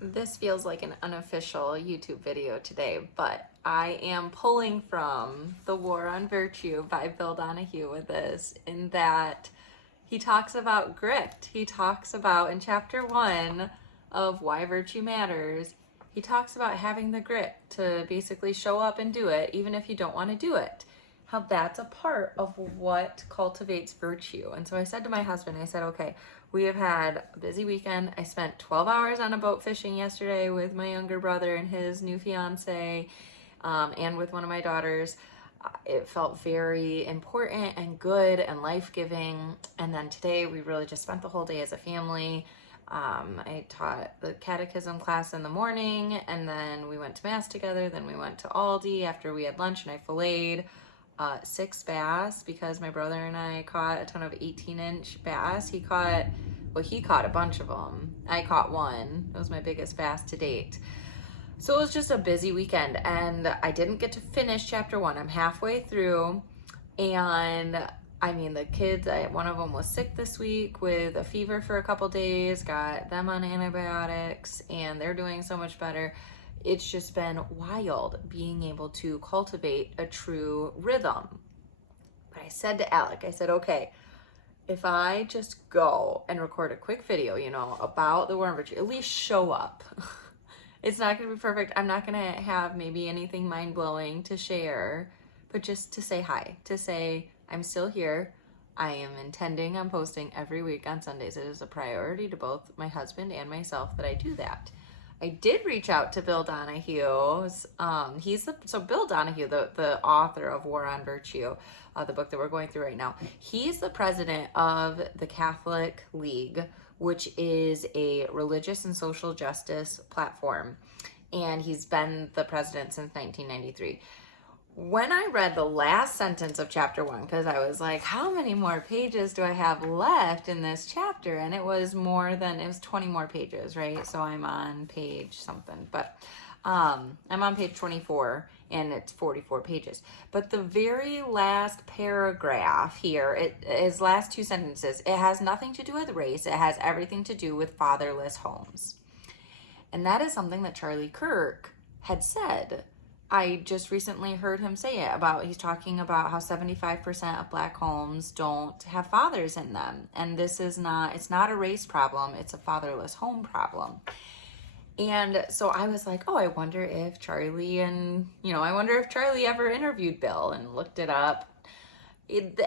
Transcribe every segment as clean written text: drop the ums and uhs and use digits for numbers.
This feels like an unofficial YouTube video today, but I am pulling from The War on Virtue by Bill Donahue with this, in that he talks about grit. He talks about, in chapter 1 of Why Virtue Matters, he talks about having the grit to basically show up and do it, even if you don't want to do it. How that's a part of what cultivates virtue. And so I said to my husband, I said, okay, we have had a busy weekend. I spent 12 hours on a boat fishing yesterday with my younger brother and his new fiance, and with one of my daughters. It felt very important and good and life-giving. And then today we really just spent the whole day as a family. I taught the catechism class in the morning, and then we went to mass together. Then we went to Aldi after we had lunch, and I filleted 6 bass because my brother and I caught a ton of 18-inch bass. He caught a bunch of them. I caught one. It was my biggest bass to date. So it was just a busy weekend, and I didn't get to finish chapter 1. I'm halfway through, and I mean, the kids, one of them was sick this week with a fever for a couple days, got them on antibiotics, and they're doing so much better. It's just been wild being able to cultivate a true rhythm. But I said to Alec, I said, okay, if I just go and record a quick video, about the War on Virtue, at least show up. It's not going to be perfect. I'm not going to have maybe anything mind-blowing to share, but just to say hi, to say I'm still here. I am intending on posting every week on Sundays. It is a priority to both my husband and myself that I do that. I did reach out to Bill Donahue. Bill Donahue, the author of War on Virtue, the book that we're going through right now, he's the president of the Catholic League, which is a religious and social justice platform. And he's been the president since 1993. When I read the last sentence of chapter 1, because I was like, how many more pages do I have left in this chapter? And it was 20 more pages, right? So I'm on page something, but I'm on page 24 and it's 44 pages. But the very last paragraph here, his last 2 sentences, it has nothing to do with race. It has everything to do with fatherless homes. And that is something that Charlie Kirk had said. I just recently heard him say it he's talking about how 75% of Black homes don't have fathers in them. And it's not a race problem, it's a fatherless home problem. And so I was like, I wonder if Charlie ever interviewed Bill, and looked it up.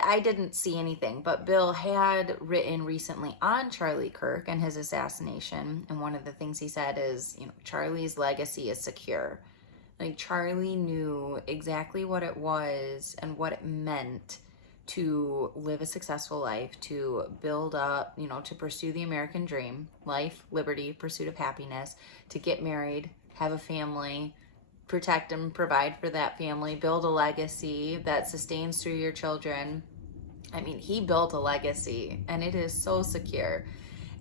I didn't see anything, but Bill had written recently on Charlie Kirk and his assassination. And one of the things he said is, Charlie's legacy is secure. Like, Charlie knew exactly what it was and what it meant to live a successful life, to build up, to pursue the American dream, life, liberty, pursuit of happiness, to get married, have a family, protect and provide for that family, build a legacy that sustains through your children. I mean, he built a legacy, and it is so secure.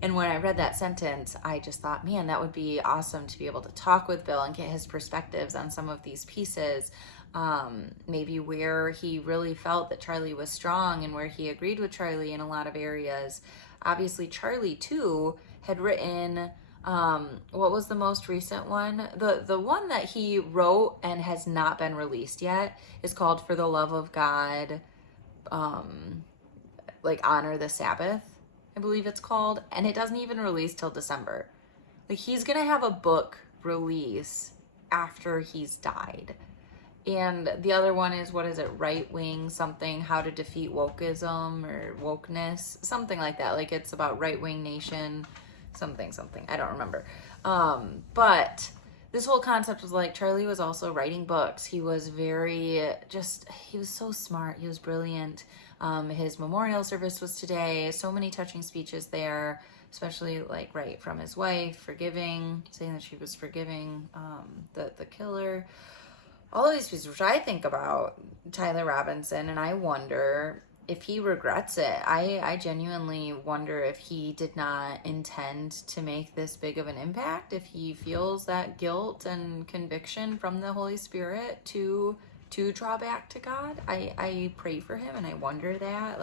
And when I read that sentence, I just thought, man, that would be awesome to be able to talk with Bill and get his perspectives on some of these pieces. Maybe where he really felt that Charlie was strong and where he agreed with Charlie in a lot of areas. Obviously, Charlie, too, had written, what was the most recent one? The one that he wrote and has not been released yet is called For the Love of God, Honor the Sabbath, I believe it's called, and it doesn't even release till December. He's gonna have a book release after he's died. And the other one is, what is it, right wing something, how to defeat wokeism or wokeness, something like that. It's about right wing nation, something, I don't remember. But this whole concept was Charlie was also writing books. He was he was so smart. He was brilliant. His memorial service was today. So many touching speeches there, especially right from his wife, forgiving, saying that she was forgiving the killer. All of these pieces, which I think about Tyler Robinson, and I wonder if he regrets it. I genuinely wonder if he did not intend to make this big of an impact, if he feels that guilt and conviction from the Holy Spirit to draw back to God. I pray for him, and I wonder that,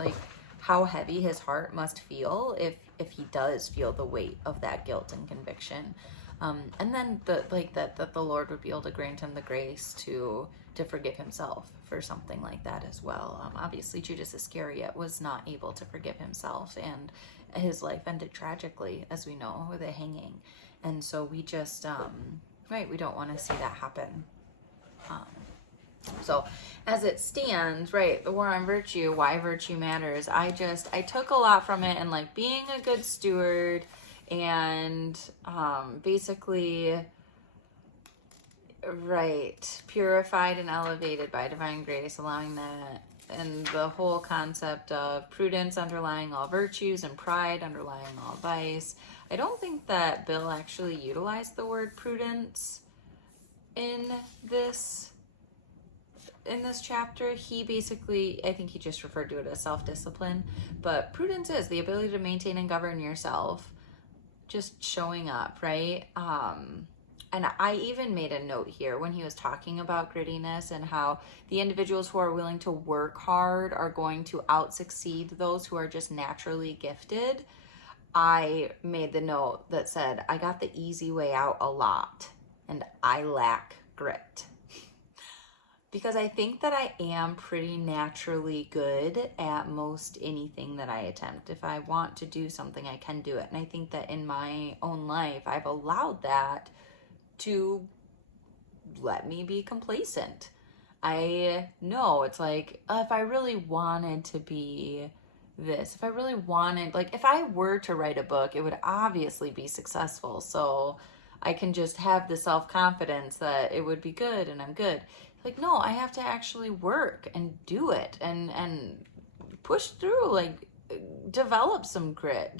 how heavy his heart must feel if he does feel the weight of that guilt and conviction. And then that the Lord would be able to grant him the grace to forgive himself for something like that as well. Obviously, Judas Iscariot was not able to forgive himself, and his life ended tragically, as we know, with a hanging. And so we just, right, we don't want to see that happen. So as it stands, right, the war on virtue, why virtue matters. I took a lot from it, and like being a good steward, and basically, right, purified and elevated by divine grace, allowing that, and the whole concept of prudence underlying all virtues and pride underlying all vice. I don't think that Bill actually utilized the word prudence in this chapter. He basically, I think he just referred to it as self-discipline, but prudence is the ability to maintain and govern yourself, just showing up, right? And I even made a note here when he was talking about grittiness and how the individuals who are willing to work hard are going to out-succeed those who are just naturally gifted. I made the note that said, I got the easy way out a lot, and I lack grit. Because I think that I am pretty naturally good at most anything that I attempt. If I want to do something, I can do it. And I think that in my own life, I've allowed that to let me be complacent. I know it's like, if I really wanted to be this, if I really wanted, like if I were to write a book, it would obviously be successful. So I can just have the self-confidence that it would be good and I'm good. Like, no, I have to actually work and do it and push through, like develop some grit,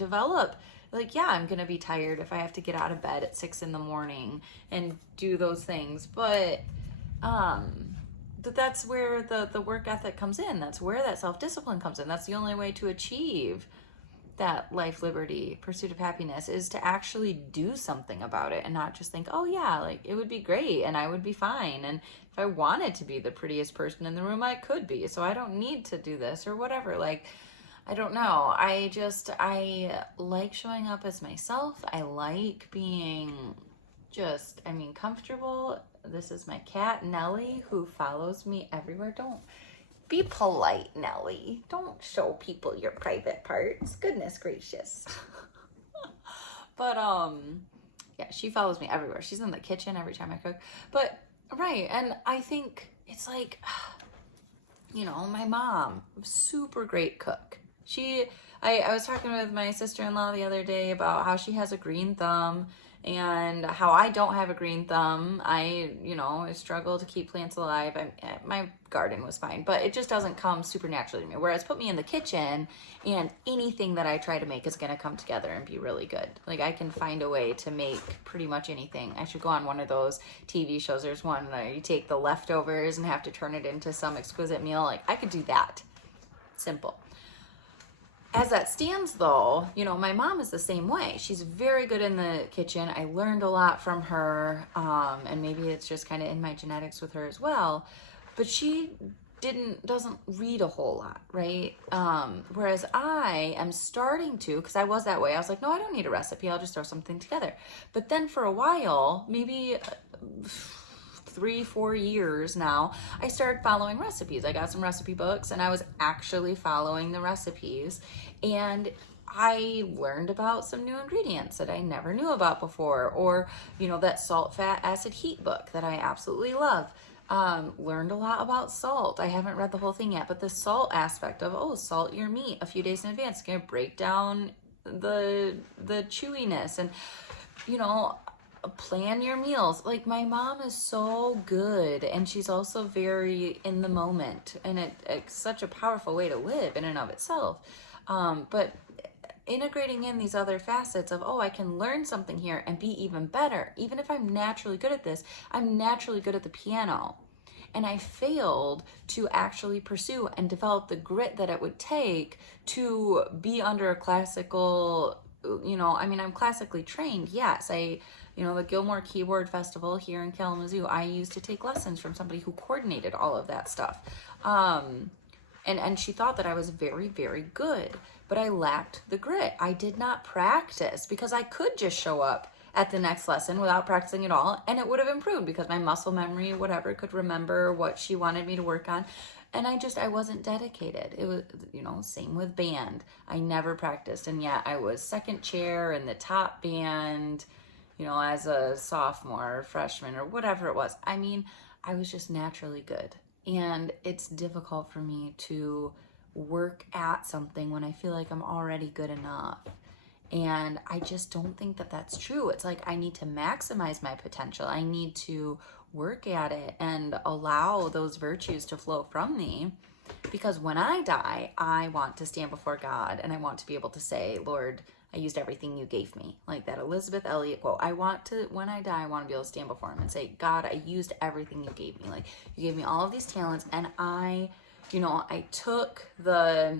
like, yeah, I'm going to be tired if I have to get out of bed at 6 a.m. and do those things. But that's where the work ethic comes in. That's where that self-discipline comes in. That's the only way to achieve that life, liberty, pursuit of happiness, is to actually do something about it and not just think, oh yeah, like it would be great and I would be fine. And if I wanted to be the prettiest person in the room, I could be. So I don't need to do this or whatever. Like, I don't know. I like showing up as myself. I like being comfortable. This is my cat, Nellie, who follows me everywhere. Don't be polite, Nellie. Don't show people your private parts. Goodness gracious. But, yeah, she follows me everywhere. She's in the kitchen every time I cook. But, right, and I think it's like, my mom, super great cook. I was talking with my sister-in-law the other day about how she has a green thumb and how I don't have a green thumb. I struggle to keep plants alive. My garden was fine, but it just doesn't come super naturally to me. Whereas put me in the kitchen and anything that I try to make is going to come together and be really good. Like I can find a way to make pretty much anything. I should go on one of those TV shows. There's one where you take the leftovers and have to turn it into some exquisite meal. Like I could do that. Simple. As that stands though, my mom is the same way. She's very good in the kitchen. I learned a lot from her, and maybe it's just kind of in my genetics with her as well, but she doesn't read a whole lot, right? Whereas I am starting to, because I was that way. I was like, no, I don't need a recipe. I'll just throw something together. But then for a while, maybe 3-4 years now, I started following recipes. I got some recipe books and I was actually following the recipes, and I learned about some new ingredients that I never knew about before, or that salt, fat, acid, heat book that I absolutely love. Learned a lot about salt. I haven't read the whole thing yet, but the salt aspect of, salt your meat a few days in advance. It's going to break down the chewiness, and plan your meals. Like my mom is so good, and she's also very in the moment, and it's such a powerful way to live in and of itself. But integrating in these other facets of, I can learn something here and be even better. Even if I'm naturally good at this, I'm naturally good at the piano. And I failed to actually pursue and develop the grit that it would take to be under a classical, I'm classically trained. Yes, the Gilmore Keyboard Festival here in Kalamazoo, I used to take lessons from somebody who coordinated all of that stuff. And she thought that I was very, very good, but I lacked the grit. I did not practice because I could just show up at the next lesson without practicing at all, and it would have improved because my muscle memory, whatever, could remember what she wanted me to work on. And I wasn't dedicated. It was, same with band. I never practiced, and yet I was second chair in the top band, as a sophomore or freshman or whatever it was. I mean, I was just naturally good. And it's difficult for me to work at something when I feel like I'm already good enough. And I just don't think that that's true. It's like I need to maximize my potential. I need to work at it and allow those virtues to flow from me. Because when I die, I want to stand before God and I want to be able to say, Lord, I used everything you gave me. Like that Elizabeth Elliot quote. When I die, I want to be able to stand before him and say, God, I used everything you gave me. Like you gave me all of these talents, and I took the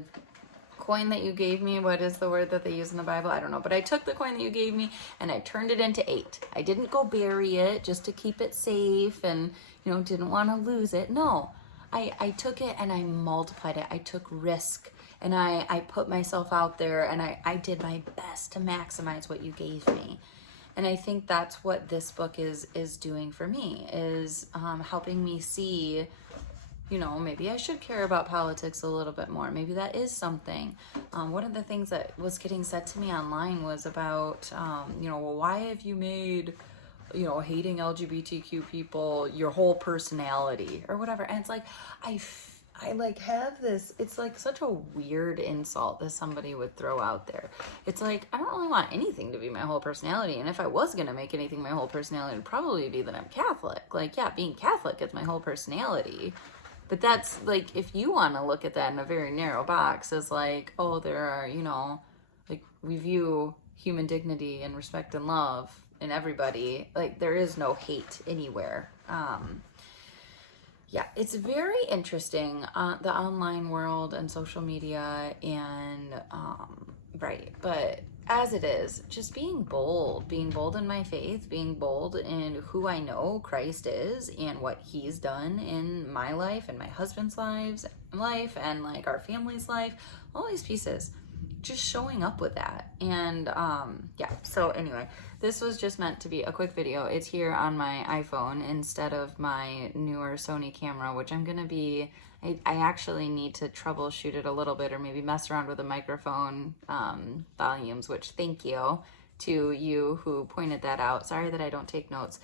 coin that you gave me. What is the word that they use in the Bible? I don't know. But I took the coin that you gave me and I turned it into 8. I didn't go bury it just to keep it safe and, didn't want to lose it. No, I took it and I multiplied it. I took risk. And I put myself out there and I did my best to maximize what you gave me. And I think that's what this book is doing for me, is helping me see, maybe I should care about politics a little bit more. Maybe that is something. One of the things that was getting said to me online was about, well, why have you made, hating LGBTQ people your whole personality or whatever? And it's like, I like have this, it's like such a weird insult that somebody would throw out there. It's like, I don't really want anything to be my whole personality. And if I was going to make anything my whole personality, it would probably be that I'm Catholic. Like, yeah, being Catholic is my whole personality. But that's like, if you want to look at that in a very narrow box as like, oh, there are, like we view human dignity and respect and love in everybody. Like there is no hate anywhere. Yeah, it's very interesting, the online world and social media and, right. But as it is, just being bold in my faith, being bold in who I know Christ is and what he's done in my life and my husband's life and like our family's life, all these pieces, just showing up with that. And yeah, so anyway, this was just meant to be a quick video. It's here on my iPhone instead of my newer Sony camera, which I'm gonna be, I actually need to troubleshoot it a little bit or maybe mess around with the microphone volumes, which thank you to you who pointed that out. Sorry that I don't take notes.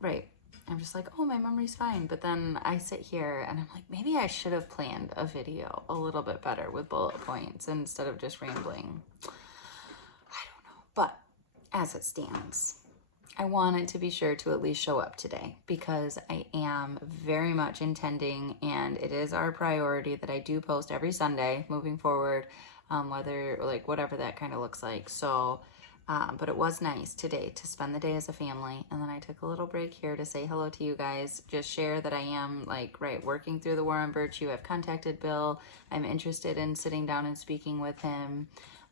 Right. I'm just like, oh, my memory's fine. But then I sit here and I'm like, maybe I should have planned a video a little bit better with bullet points instead of just rambling. I don't know. But as it stands, I wanted to be sure to at least show up today because I am very much intending, and it is our priority that I do post every Sunday moving forward, whether like whatever that kind of looks like. So but it was nice today to spend the day as a family. And then I took a little break here to say hello to you guys, just share that I am working through the War on Virtue. I've contacted Bill. I'm interested in sitting down and speaking with him.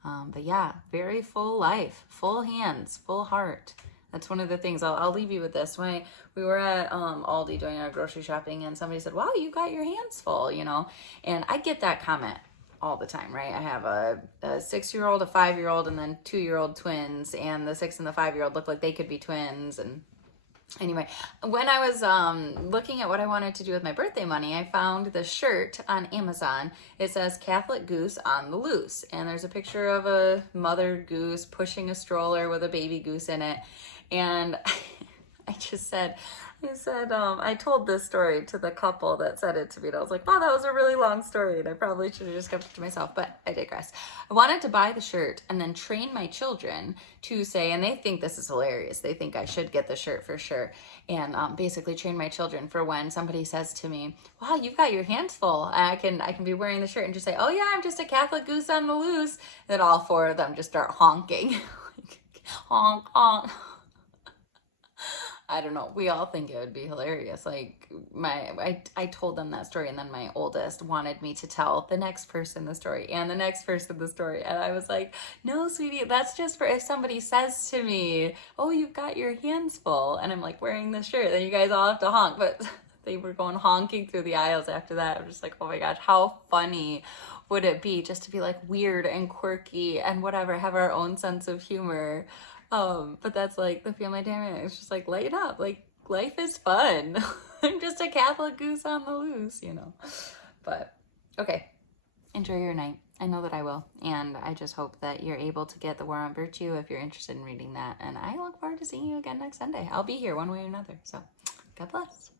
But yeah, very full life, full hands, full heart. That's one of the things. I'll leave you with this. When we were at Aldi doing our grocery shopping and somebody said, wow, you got your hands full, and I get that comment all the time, right? I have a 6-year-old, a 5-year-old, and then 2-year-old twins, and the 6 and the 5-year-old look like they could be twins. And anyway, when I was looking at what I wanted to do with my birthday money, I found the shirt on Amazon. It says Catholic Goose on the Loose, and there's a picture of a mother goose pushing a stroller with a baby goose in it. And I told this story to the couple that said it to me, and I was like, wow, that was a really long story, and I probably should have just kept it to myself, but I digress. I wanted to buy the shirt and then train my children to say, and they think this is hilarious, they think I should get the shirt for sure, and basically train my children for when somebody says to me, wow, you've got your hands full, I can be wearing the shirt and just say, oh yeah, I'm just a Catholic goose on the loose. Then all 4 of them just start honking. Honk, honk. I don't know. We all think it would be hilarious. Like I told them that story, and then my oldest wanted me to tell the next person the story and the next person the story. And I was like, no, sweetie, that's just for if somebody says to me, oh, you've got your hands full, and I'm like wearing this shirt, then you guys all have to honk. But they were going honking through the aisles after that. I'm just like, oh my gosh, how funny would it be just to be like weird and quirky and whatever, have our own sense of humor. But that's like the family dynamic. It's just like lighten up. Like life is fun. I'm just a Catholic goose on the loose, you know. But okay, enjoy your night. I know that I will. And I just hope that you're able to get The War on Virtue if you're interested in reading that. And I look forward to seeing you again next Sunday. I'll be here one way or another. So God bless.